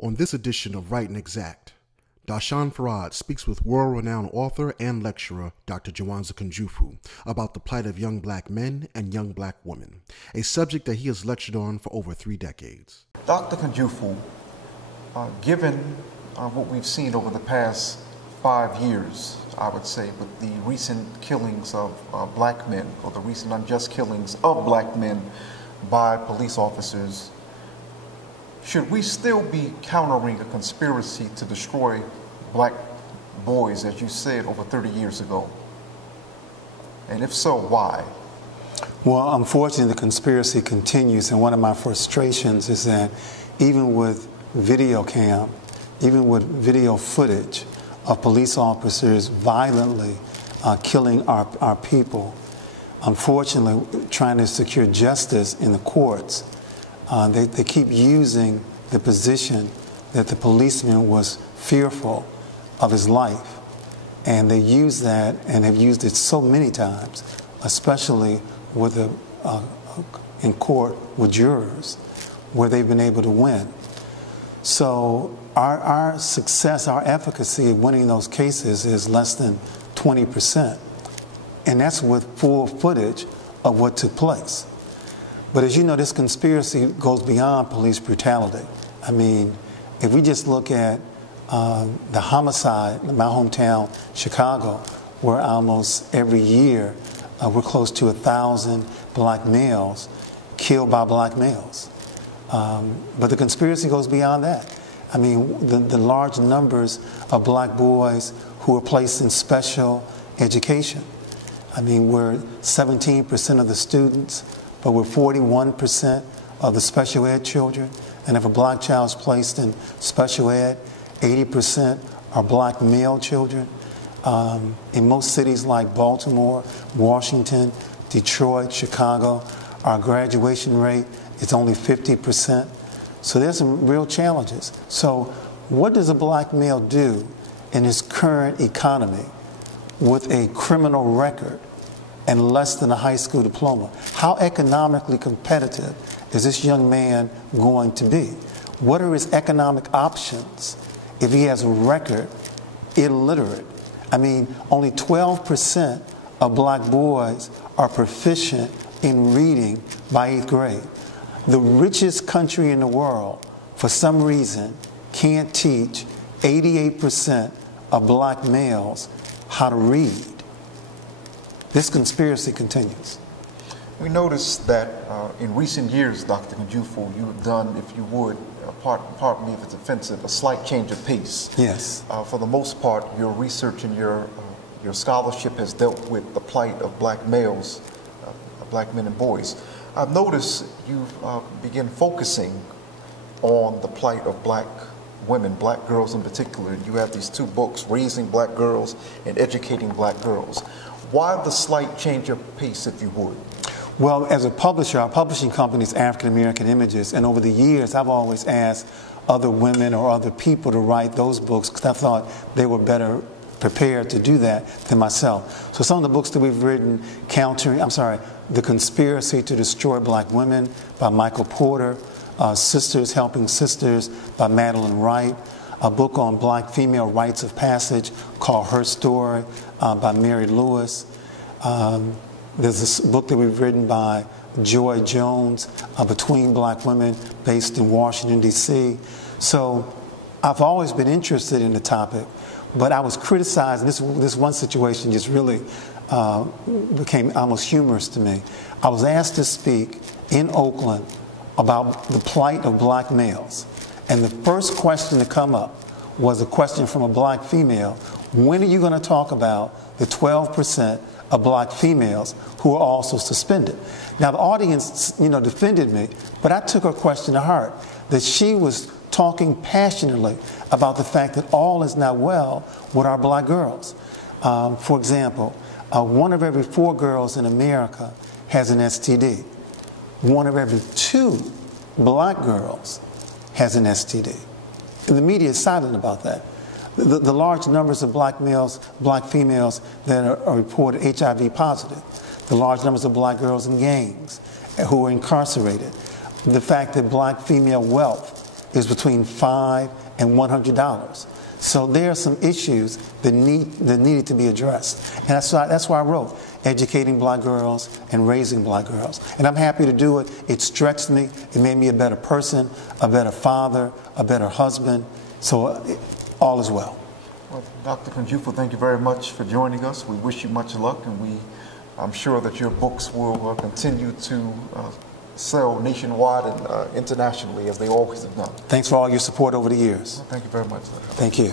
On this edition of Right and Exact, Dashawn Farad speaks with world-renowned author and lecturer Dr. Jawanza Kunjufu about the plight of young black men and young black women, a subject that he has lectured on for over 3 decades. Dr. Kunjufu, given what we've seen over the past 5 years, I would say, with the recent killings of black men, or the recent unjust killings of black men by police officers, should we still be countering a conspiracy to destroy black boys, as you said, over 30 years ago? And if so, why? Well, unfortunately, the conspiracy continues, and one of my frustrations is that even with video cam, even with video footage of police officers violently killing our people, unfortunately, trying to secure justice in the courts, they keep using the position that the policeman was fearful of his life. And they use that, and have used it so many times, especially with in court with jurors, where they've been able to win. So our success, our efficacy of winning those cases is less than 20%. And that's with full footage of what took place. But as you know, this conspiracy goes beyond police brutality. I mean, if we just look at the homicide in my hometown, Chicago, where almost every year we're close to 1,000 black males killed by black males. But the conspiracy goes beyond that. I mean, the large numbers of black boys who are placed in special education. I mean, we're 17% of the students, but we're 41% of the special ed children. And if a black child is placed in special ed, 80% are black male children. In most cities like Baltimore, Washington, Detroit, Chicago, our graduation rate is only 50%. So there's some real challenges. So what does a black male do in his current economy with a criminal record and less than a high school diploma? How economically competitive is this young man going to be? What are his economic options if he has a record illiterate? I mean, only 12% of black boys are proficient in reading by 8th grade. The richest country in the world, for some reason, can't teach 88% of black males how to read. This conspiracy continues. We noticed that in recent years, Dr. Kunjufu, you have done, if you would, pardon me if it's offensive, a slight change of pace. Yes. For the most part, your research and your scholarship has dealt with the plight of black males, black men and boys. I've noticed you've begun focusing on the plight of black women, black girls in particular. You have these 2 books, Raising Black Girls and Educating Black Girls. Why the slight change of pace, if you would? Well, as a publisher, our publishing company is African American Images, and over the years I've always asked other women or other people to write those books because I thought they were better prepared to do that than myself. So some of the books that we've written, The Conspiracy to Destroy Black Women by Michael Porter, Sisters Helping Sisters by Madeline Wright, a book on black female rites of passage called Her Story by Mary Lewis. There's this book that we've written by Joy Jones, Between Black Women, based in Washington, D.C. So I've always been interested in the topic, but I was criticized. This one situation just really became almost humorous to me. I was asked to speak in Oakland about the plight of black males. And the first question to come up was a question from a black female. When are you going to talk about the 12% of black females who are also suspended? Now, the audience, defended me, but I took her question to heart, that she was talking passionately about the fact that all is not well with our black girls. For example, 1 of every 4 girls in America has an STD. 1 of every 2 black girls has an STD. And the media is silent about that. The large numbers of black males, black females that are reported HIV positive, the large numbers of black girls in gangs who are incarcerated, the fact that black female wealth is between $5 and $100. So there are some issues that needed to be addressed. And that's why I wrote Educating Black Girls and Raising Black Girls. And I'm happy to do it. It stretched me. It made me a better person, a better father, a better husband. So all is well. Well, Dr. Kunjufu, thank you very much for joining us. We wish you much luck, and I'm sure that your books will continue to sell nationwide and internationally, as they always have done. Thanks for all your support over the years. Well, thank you very much. Thank you.